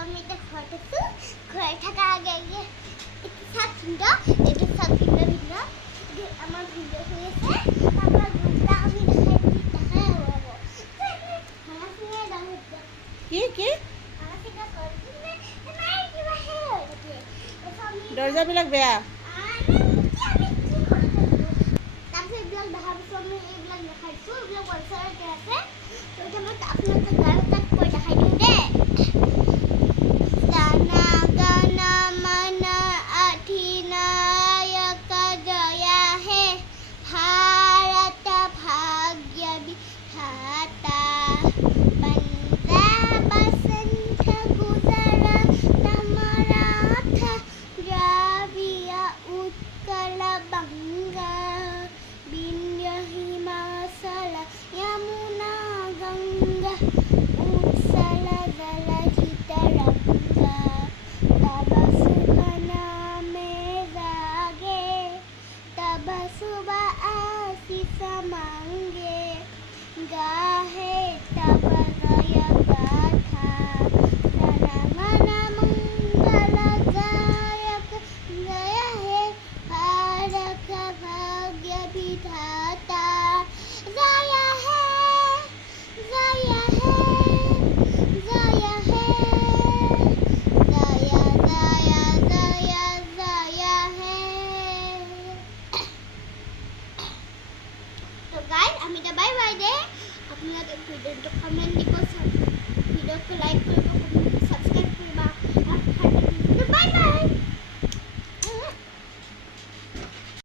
আমি এটা ঘৰত আছো ঘৰত থকা আগে আগে চাক ভিন্ন এইটো চাক ভিন্ন ভিন্ন আমাৰ ভিন্ন হৈ আছে আমাৰ ঘৰটা আমি দেখাই হ'ব হাঁহখিনি ডাঙৰ কি হাঁহখিনি ঘৰখিনি নাই কিবা হে হৈ থাকে দৰ্জাবিলাক বেয়া তাৰপিছত এইবিলাক দেখাৰ পিছত আমি এইবিলাক দেখাইছোঁ এইবিলাক ওচৰতে আছে তো এতিয়া মই আপোনালোকক গান তাত কৈ দেখাই দিওঁ দেই Sana gana mana adhinayaka jaya he bharata bhagya vidhata Punjab santha guzara Maratha Draviya Utkala Banga Vindhya Himachala Yamuna Ganga Utsala Jaladhita Ranga Taba Subha Name Rage Taba Subha Asisa Mange Gahe Taba Gaya Gatha Janamana Mangala Gayaka Gaya He Bharata Bhagya Vidhata Jaya He Jaya He Jaya He Jaya Jaya Jaya Jaya He তো guys আমি এটা bye bye দে আপনারা ভিডিওটা comment দিব ভিডিওকে like করব